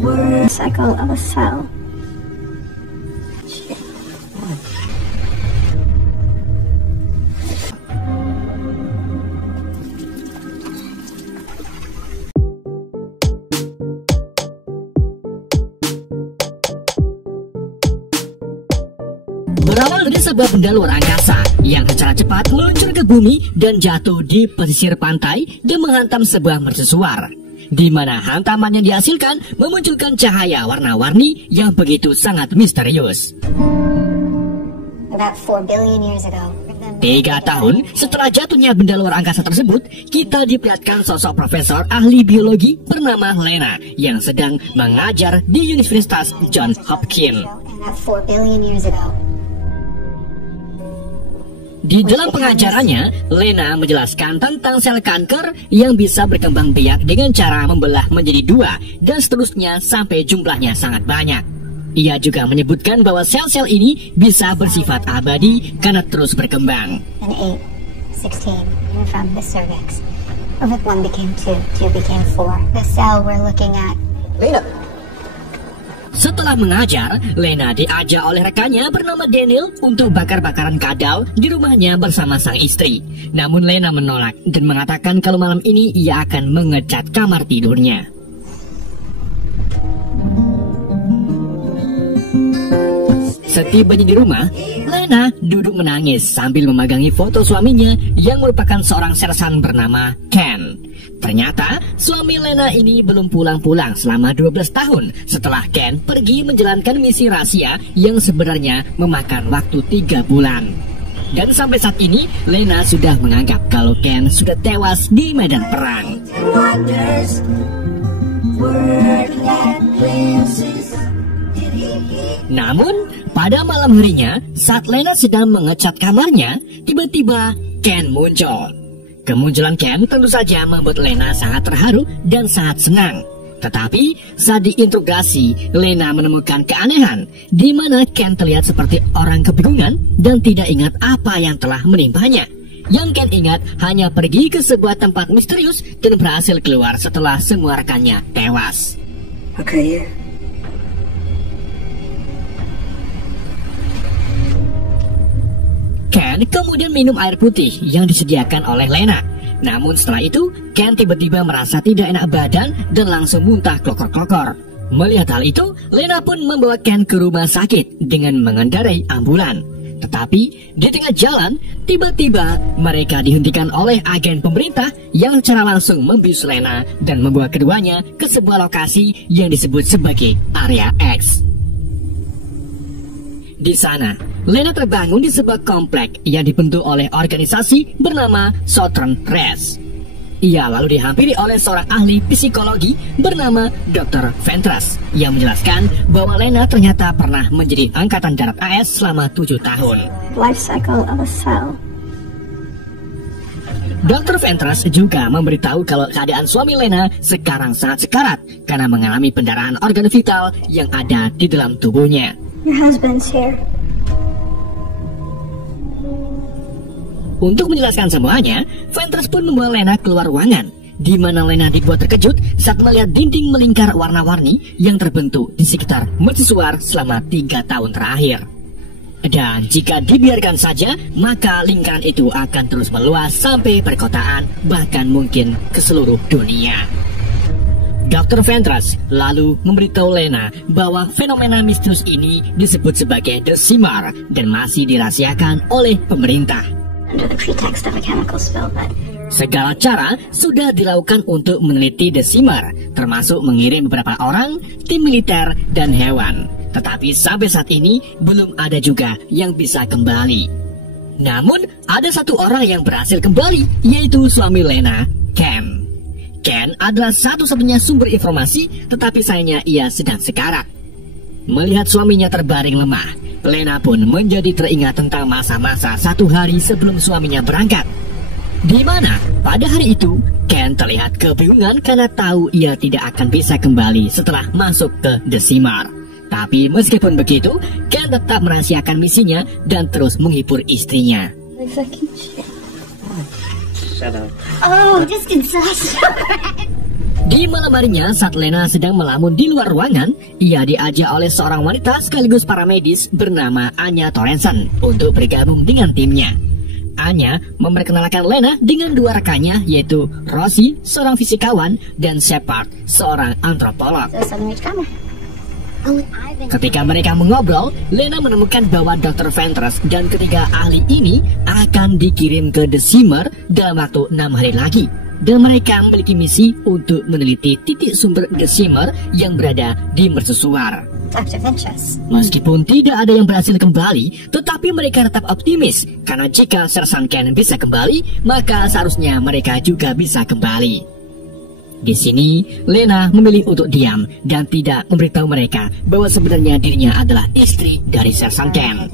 Cycle of a cell. Berawal dari sebuah benda luar angkasa yang secara cepat meluncur ke bumi dan jatuh di pesisir pantai dan menghantam sebuah mercusuar, di mana hantaman yang dihasilkan memunculkan cahaya warna-warni yang begitu sangat misterius. About 4 billion years ago. 3 tahun setelah jatuhnya benda luar angkasa tersebut, kita diperlihatkan sosok profesor ahli biologi bernama Lena yang sedang mengajar di Universitas Johns Hopkins. About 4 billion years ago. Di dalam pengajarannya, Lena menjelaskan tentang sel kanker yang bisa berkembang biak dengan cara membelah menjadi 2 dan seterusnya sampai jumlahnya sangat banyak. Ia juga menyebutkan bahwa sel-sel ini bisa bersifat abadi karena terus berkembang. And 8, 16, and from the cervix. If 1 became 2, 2 became 4. The cell we're looking at. Lena. Setelah mengajar, Lena diajak oleh rekannya bernama Daniel untuk bakar-bakaran kadal di rumahnya bersama sang istri. Namun Lena menolak dan mengatakan kalau malam ini ia akan mengecat kamar tidurnya. Setibanya di rumah, Lena duduk menangis sambil memegangi foto suaminya yang merupakan seorang sersan bernama Ken. Ternyata suami Lena ini belum pulang-pulang selama 12 tahun setelah Ken pergi menjalankan misi rahasia yang sebenarnya memakan waktu 3 bulan. Dan sampai saat ini Lena sudah menganggap kalau Ken sudah tewas di medan perang. Namun pada malam harinya saat Lena sedang mengecat kamarnya, tiba-tiba Ken muncul. Kemunculan Ken tentu saja membuat Lena sangat terharu dan sangat senang. Tetapi saat diinterogasi, Lena menemukan keanehan di mana Ken terlihat seperti orang kebingungan dan tidak ingat apa yang telah menimpanya. Yang Ken ingat hanya pergi ke sebuah tempat misterius dan berhasil keluar setelah semua rekannya tewas. Okay, yeah. Ken kemudian minum air putih yang disediakan oleh Lena. Namun setelah itu, Ken tiba-tiba merasa tidak enak badan dan langsung muntah klokor-klokor. Melihat hal itu, Lena pun membawa Ken ke rumah sakit dengan mengendarai ambulan. Tetapi di tengah jalan, tiba-tiba mereka dihentikan oleh agen pemerintah yang secara langsung membius Lena dan membawa keduanya ke sebuah lokasi yang disebut sebagai Area X. Di sana, Lena terbangun di sebuah komplek yang dibentuk oleh organisasi bernama Southern Rest. Ia lalu dihampiri oleh seorang ahli psikologi bernama Dr. Ventress yang menjelaskan bahwa Lena ternyata pernah menjadi Angkatan Darat AS selama 7 tahun. Life cycle of a cell. Dr. Ventress juga memberitahu kalau keadaan suami Lena sekarang sangat sekarat karena mengalami pendarahan organ vital yang ada di dalam tubuhnya. Your husband's here. Untuk menjelaskan semuanya, Ventress pun membawa Lena keluar ruangan, di mana Lena dibuat terkejut saat melihat dinding melingkar warna-warni yang terbentuk di sekitar mercusuar selama 3 tahun terakhir. Dan jika dibiarkan saja, maka lingkaran itu akan terus meluas sampai perkotaan, bahkan mungkin ke seluruh dunia. Dr. Ventress lalu memberitahu Lena bahwa fenomena misterius ini disebut sebagai The Simar dan masih dirahasiakan oleh pemerintah. Under the pretext of a chemical spill, but Segala cara sudah dilakukan untuk meneliti The Simar, termasuk mengirim beberapa orang, tim militer, dan hewan. Tetapi sampai saat ini belum ada juga yang bisa kembali. Namun ada satu orang yang berhasil kembali, yaitu suami Lena, Ken. Ken adalah satu-satunya sumber informasi, tetapi sayangnya ia sedang sekarat. Melihat suaminya terbaring lemah, Lena pun menjadi teringat tentang masa-masa 1 hari sebelum suaminya berangkat. Di mana pada hari itu, Ken terlihat kebingungan karena tahu ia tidak akan bisa kembali setelah masuk ke The Simar. Tapi meskipun begitu, Ken tetap merahasiakan misinya dan terus menghibur istrinya. fucking shit. Shut up. Oh, just inside. Di malam harinya, saat Lena sedang melamun di luar ruangan, ia diajak oleh seorang wanita sekaligus paramedis bernama Anya Torrenson untuk bergabung dengan timnya. Anya memperkenalkan Lena dengan dua rekannya, yaitu Rosie, seorang fisikawan, dan Shepard, seorang antropolog. Ketika mereka mengobrol, Lena menemukan bahwa Dr. Ventress dan ketiga ahli ini akan dikirim ke The Shimmer dalam waktu 6 hari lagi. Dan mereka memiliki misi untuk meneliti titik sumber The Shimmer yang berada di mercusuar. Meskipun tidak ada yang berhasil kembali, tetapi mereka tetap optimis karena jika Sersan Ken bisa kembali, maka seharusnya mereka juga bisa kembali. Di sini, Lena memilih untuk diam dan tidak memberitahu mereka bahwa sebenarnya dirinya adalah istri dari Sersan Ken.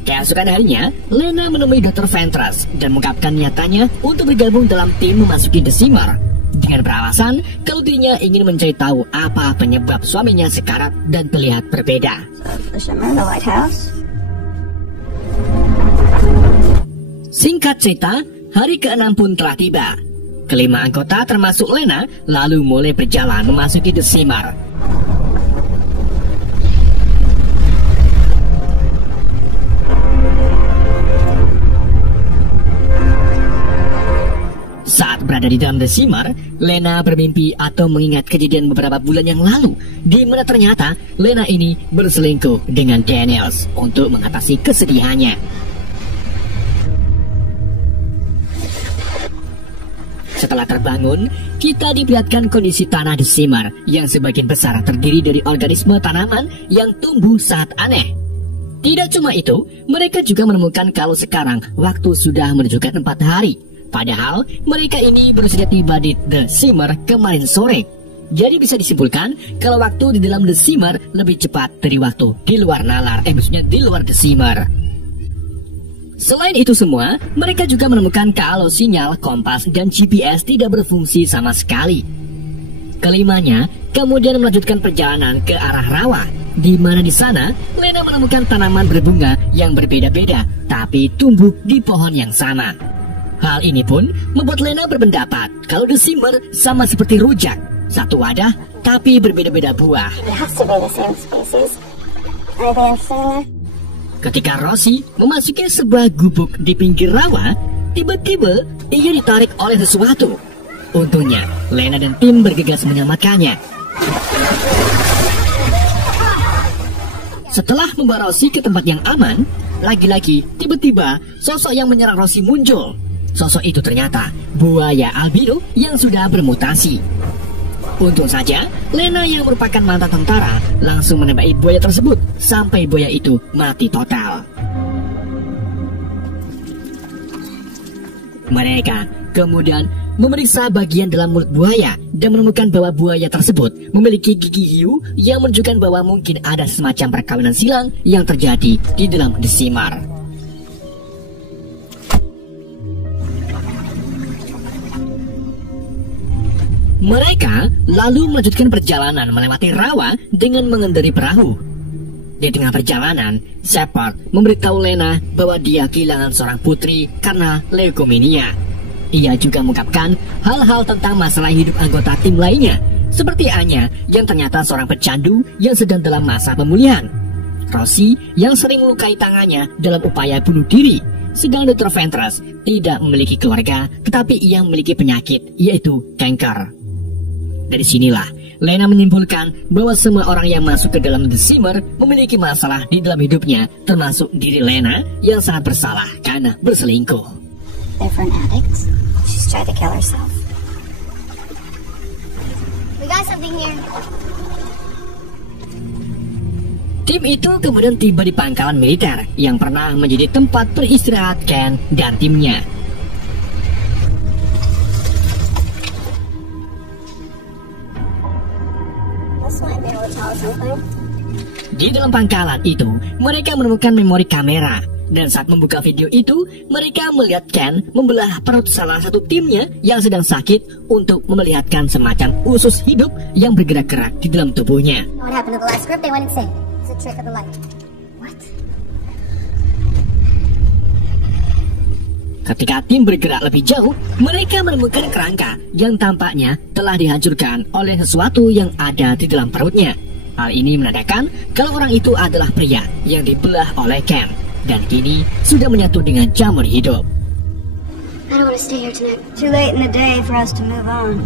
Keesokan harinya, Lena menemui Dr. Ventress dan mengungkapkan niatannya untuk bergabung dalam tim memasuki The Shimmer dengan beralasan kalau dirinya ingin mencari tahu apa penyebab suaminya sekarat dan terlihat berbeda. Singkat cerita, hari ke-6 pun telah tiba. Kelima anggota termasuk Lena lalu mulai berjalan memasuki The Shimmer. Saat berada di dalam The Shimmer, Lena bermimpi atau mengingat kejadian beberapa bulan yang lalu, di mana ternyata Lena ini berselingkuh dengan Daniels untuk mengatasi kesedihannya. Setelah terbangun, kita diperlihatkan kondisi tanah The Shimmer yang sebagian besar terdiri dari organisme tanaman yang tumbuh sangat aneh. Tidak cuma itu, mereka juga menemukan kalau sekarang waktu sudah menunjukkan 4 hari. Padahal mereka ini baru saja tiba di The Shimmer kemarin sore. Jadi bisa disimpulkan kalau waktu di dalam The Shimmer lebih cepat dari waktu di luar nalar, maksudnya di luar The Shimmer. Selain itu semua, mereka juga menemukan kalau sinyal, kompas, dan GPS tidak berfungsi sama sekali. Kelimanya kemudian melanjutkan perjalanan ke arah rawa, di mana di sana Lena menemukan tanaman berbunga yang berbeda-beda, tapi tumbuh di pohon yang sama. Hal ini pun membuat Lena berpendapat kalau The Shimmer sama seperti rujak, satu wadah tapi berbeda-beda buah. Ketika Rosie memasuki sebuah gubuk di pinggir rawa, tiba-tiba ia ditarik oleh sesuatu. Untungnya, Lena dan tim bergegas menyelamatkannya. Setelah membawa Rosie ke tempat yang aman, lagi-lagi tiba-tiba sosok yang menyerang Rosie muncul. Sosok itu ternyata buaya albino yang sudah bermutasi. Untung saja, Lena yang merupakan mantan tentara langsung menembaki buaya tersebut sampai buaya itu mati total. Mereka kemudian memeriksa bagian dalam mulut buaya dan menemukan bahwa buaya tersebut memiliki gigi hiu yang menunjukkan bahwa mungkin ada semacam perkawinan silang yang terjadi di dalam The Shimmer. Mereka lalu melanjutkan perjalanan melewati rawa dengan mengendarai perahu. Di tengah perjalanan, Shepard memberitahu Lena bahwa dia kehilangan seorang putri karena leukemia. Ia juga mengungkapkan hal-hal tentang masalah hidup anggota tim lainnya, seperti Anya yang ternyata seorang pecandu yang sedang dalam masa pemulihan, Rosie yang sering melukai tangannya dalam upaya bunuh diri, sedang Dr. Ventress tidak memiliki keluarga tetapi ia memiliki penyakit yaitu kanker. Dari sinilah Lena menyimpulkan bahwa semua orang yang masuk ke dalam The Shimmer memiliki masalah di dalam hidupnya, termasuk diri Lena yang sangat bersalah karena berselingkuh. Different addicts. She's tried to kill herself. We got something here. Tim itu kemudian tiba di pangkalan militer yang pernah menjadi tempat beristirahat Ken dan timnya. Di dalam pangkalan itu, mereka menemukan memori kamera. Dan saat membuka video itu, mereka melihat Ken membelah perut salah satu timnya yang sedang sakit untuk memelihatkan semacam usus hidup yang bergerak-gerak di dalam tubuhnya. Ketika tim bergerak lebih jauh, mereka menemukan kerangka yang tampaknya telah dihancurkan oleh sesuatu yang ada di dalam perutnya. Hal ini menandakan kalau orang itu adalah pria yang dibelah oleh Ken dan kini sudah menyatu dengan jamur hidup. I don't want to stay here tonight. Too late in the day for us to move on.